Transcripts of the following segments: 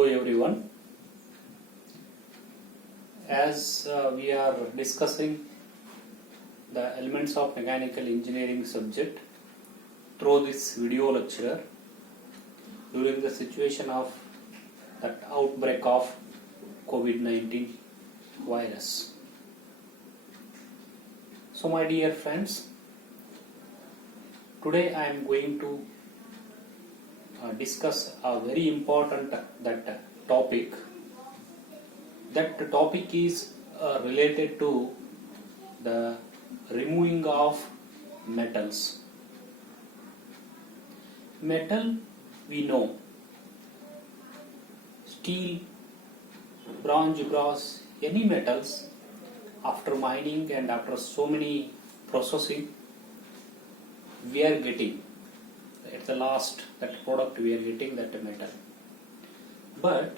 Hello everyone. As we are discussing the elements of mechanical engineering subject through this video lecture during the situation of that outbreak of COVID-19 virus. So my dear friends, today I am going to discuss a very important topic. That topic is related to the removing of metals. Metal, we know, steel, bronze, brass, any metals, after mining and after so many processing, we are getting at the last that product, we are getting that metal. But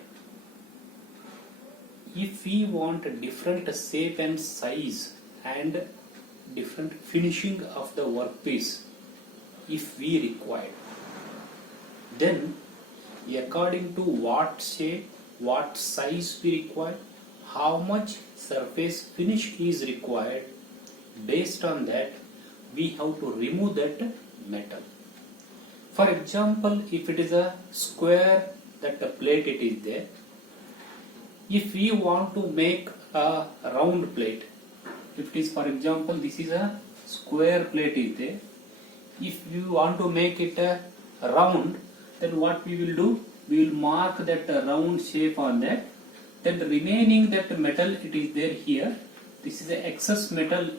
if we want a different shape and size and different finishing of the workpiece, if we require, then according to what shape, what size we require, how much surface finish is required, based on that we have to remove that metal. For example, if it is a square that plate it is there, if we want to make a round plate, if it is, for example, this is a square plate is there, if we want to make it a round, then what we will do, we will mark that round shape on that, then the remaining that metal it is there here, this is the excess metal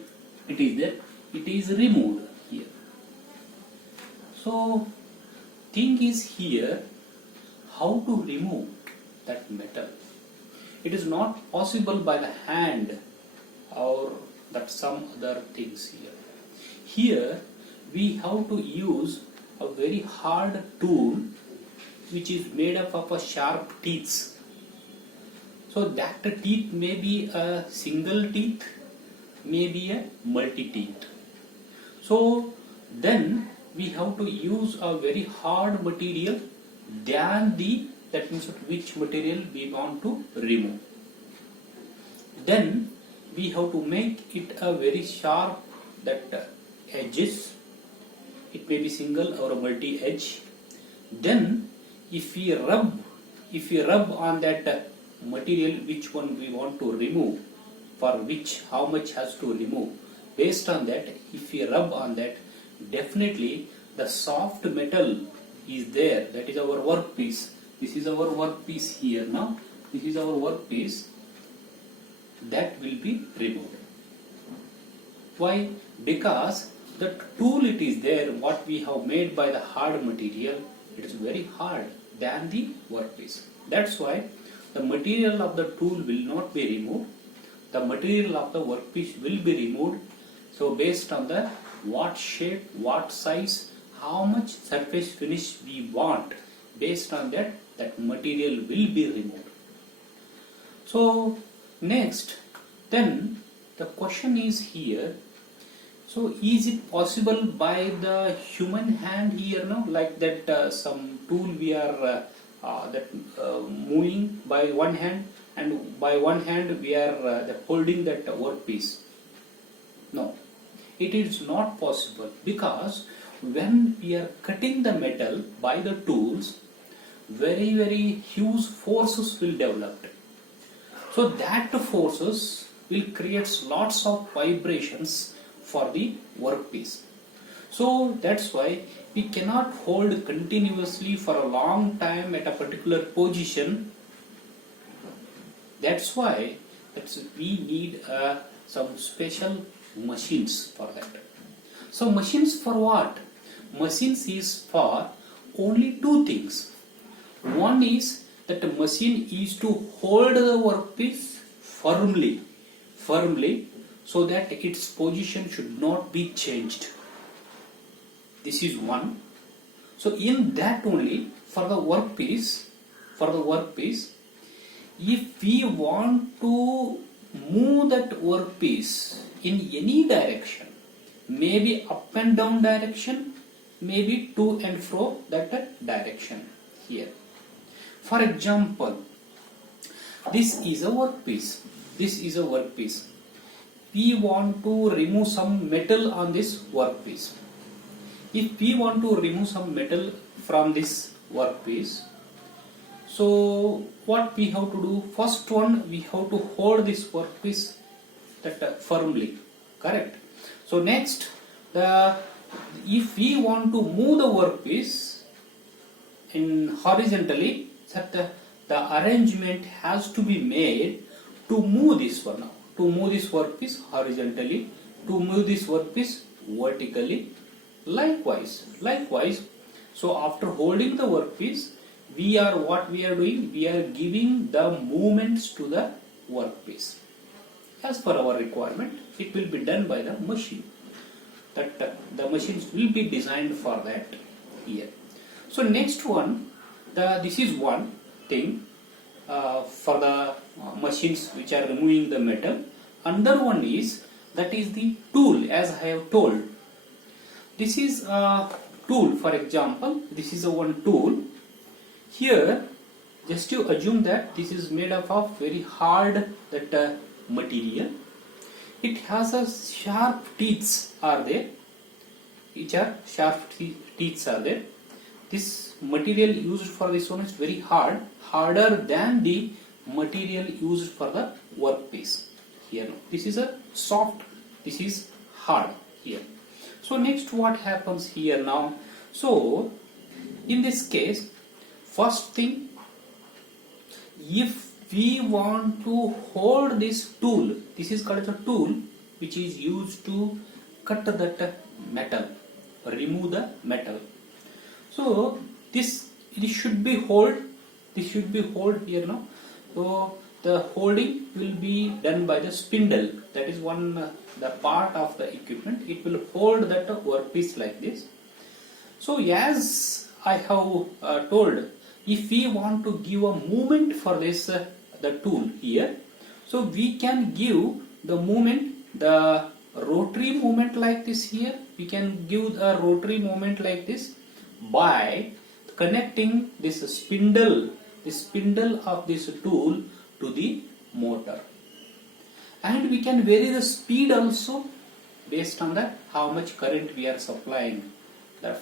it is there, it is removed here. So thing is here, how to remove that metal. It is not possible by the hand or that some other things here. Here we have to use a very hard tool which is made up of a sharp teeth. So that teeth may be a single teeth, may be a multi-teeth. So then we have to use a very hard material than that means which material we want to remove. Then we have to make it a very sharp edges. It may be single or a multi-edge. Then if we rub on that material which one we want to remove, for which how much has to remove, based on that if we rub on that, definitely the soft metal is there, that is our workpiece. This is our workpiece here now, this is our workpiece, that will be removed. Why? Because the tool it is there, what we have made by the hard material, it is very hard than the workpiece. That's why the material of the tool will not be removed, the material of the workpiece will be removed. So based on the what shape, what size, how much surface finish we want, based on that material will be removed. So next, then the question is here, so is it possible by the human hand here now, like that some tool we are moving by one hand, and by one hand we are holding that workpiece? No, it is not possible, because when we are cutting the metal by the tools, very very huge forces will develop. So that forces will create lots of vibrations for the workpiece. So that's why we cannot hold continuously for a long time at a particular position. That's why we need some special machines for that. So machines for what? Machines is for only two things. One is that the machine is to hold the workpiece firmly, so that its position should not be changed. This is one. So in that only, for the workpiece, if we want to move that workpiece in any direction, maybe up and down direction, maybe to and fro that direction here. For example, this is a workpiece. This is a workpiece. We want to remove some metal on this workpiece. If we want to remove some metal from this workpiece, so what we have to do? First one, we have to hold this workpiece firmly, correct? So next, if we want to move the workpiece in horizontally, the arrangement has to be made to move this one now, to move this workpiece horizontally, to move this workpiece vertically. Likewise, so after holding the workpiece, what we are doing? We are giving the movements to the workpiece. As per our requirement, it will be done by the machine. The machines will be designed for that here. So next one, this is one thing for the machines which are removing the metal. Another one is, that is the tool, as I have told. This is a tool. For example, this is a one tool. Here, just to assume that this is made up of very hard material. It has a sharp teeth are there. Each are sharp teeth are there. This material used for this one is very hard, harder than the material used for the workpiece. Here, this is a soft. This is hard here. So next, what happens here now? So in this case, first thing, if we want to hold this tool, this is called a tool which is used to cut that metal, remove the metal. So this should be hold. This should be hold here now. So the holding will be done by the spindle. That is one the part of the equipment. It will hold that workpiece like this. So as I have told, if we want to give a movement for this the tool here, so we can give the movement, the rotary movement like this here. We can give a rotary movement like this by connecting this spindle, the spindle of this tool to the motor. And we can vary the speed also based on that how much current we are supplying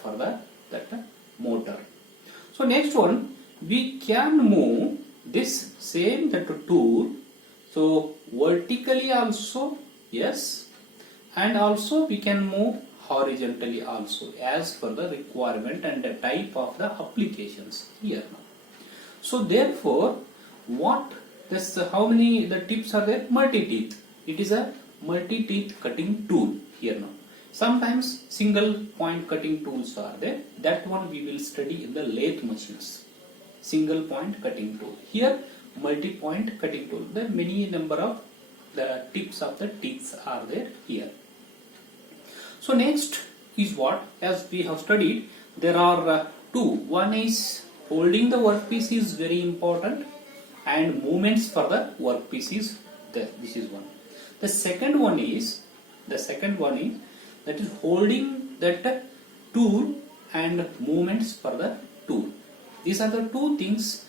for that motor. So next one, we can move this same tool, so vertically also, yes, and also we can move horizontally also as per the requirement and the type of the applications here now. So therefore, how many the tips are there? Multi-teeth. It is a multi-teeth cutting tool here now. Sometimes single point cutting tools are there. That one we will study in the lathe machines. Single point cutting tool. Here multi-point cutting tool. There are many number of the tips of the teeth are there here. So next is what? As we have studied, there are two. One is holding the workpiece is very important, and movements for the workpiece is there. This is one. The second one is that is holding that tool and movements for the tool. These are the two things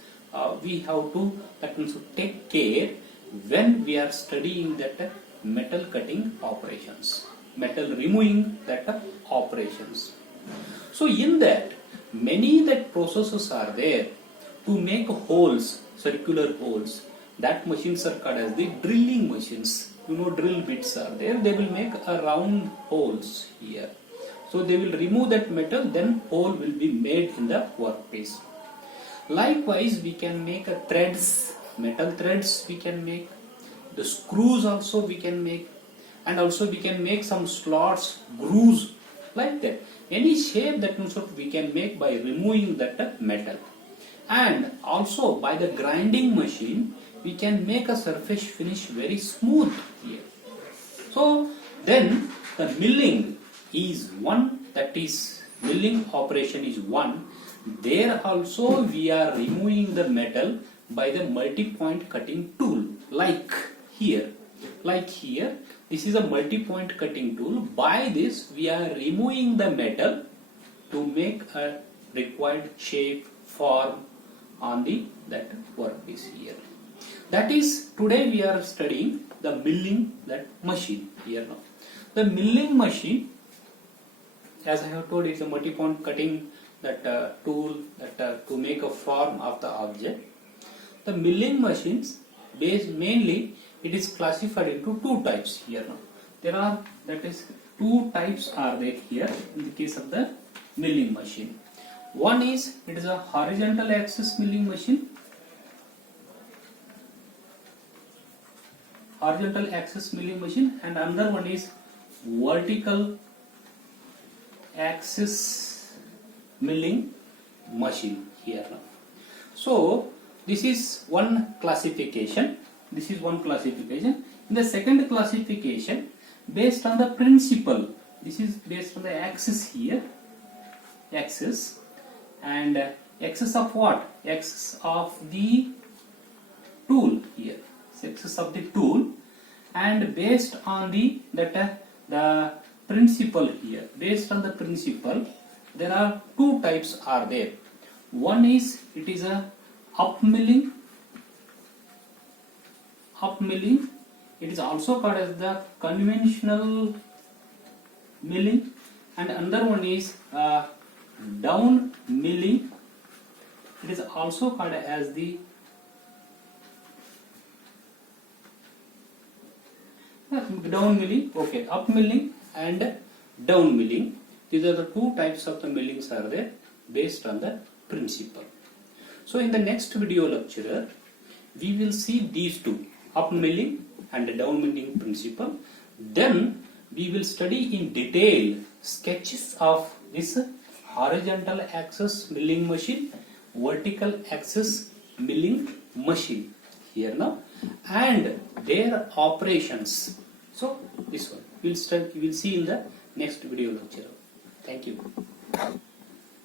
we have to take care when we are studying that metal cutting operations, metal removing that operations. So in that, many that processes are there to make holes, circular holes. That machines are called as the drilling machines. You know, drill bits are there. They will make a round holes here. So they will remove that metal, then hole will be made in the workpiece. Likewise, we can make a threads, metal threads we can make. The screws also we can make, and also we can make some slots, grooves like that. Any shape that we can make by removing that metal. And also by the grinding machine, we can make a surface finish very smooth here. So then the milling is one, that is milling operation is one. There also we are removing the metal by the multi-point cutting tool, like here. This is a multi-point cutting tool. By this we are removing the metal to make a required shape, form, on the that workpiece here. That is, today we are studying the milling that machine here now. The milling machine, as I have told, is a multi-point cutting that tool that to make a form of the object. The milling machines, mainly it is classified into two types here now. There are, that is, two types are there here in the case of the milling machine. One is, it is a horizontal axis milling machine. Horizontal axis milling machine, and another one is vertical axis milling machine here now. So this is one classification. This is one classification. In the second classification, based on the principle, this is based on the axis here, axis, and axis of what? Axis of the tool here. Axis of the tool, and based on the principle here, based on the principle, there are two types are there. One is, it is a up milling. It is also called as the conventional milling, and another one is down milling. It is also called as the down milling, okay, up milling and down milling. These are the two types of the millings are there based on the principle. So in the next video lecture, we will see these two, up milling and down milling principle. Then we will study in detail sketches of this horizontal axis milling machine, vertical axis milling machine here now, and their operations. So this one we will see in the next video lecture. Thank you.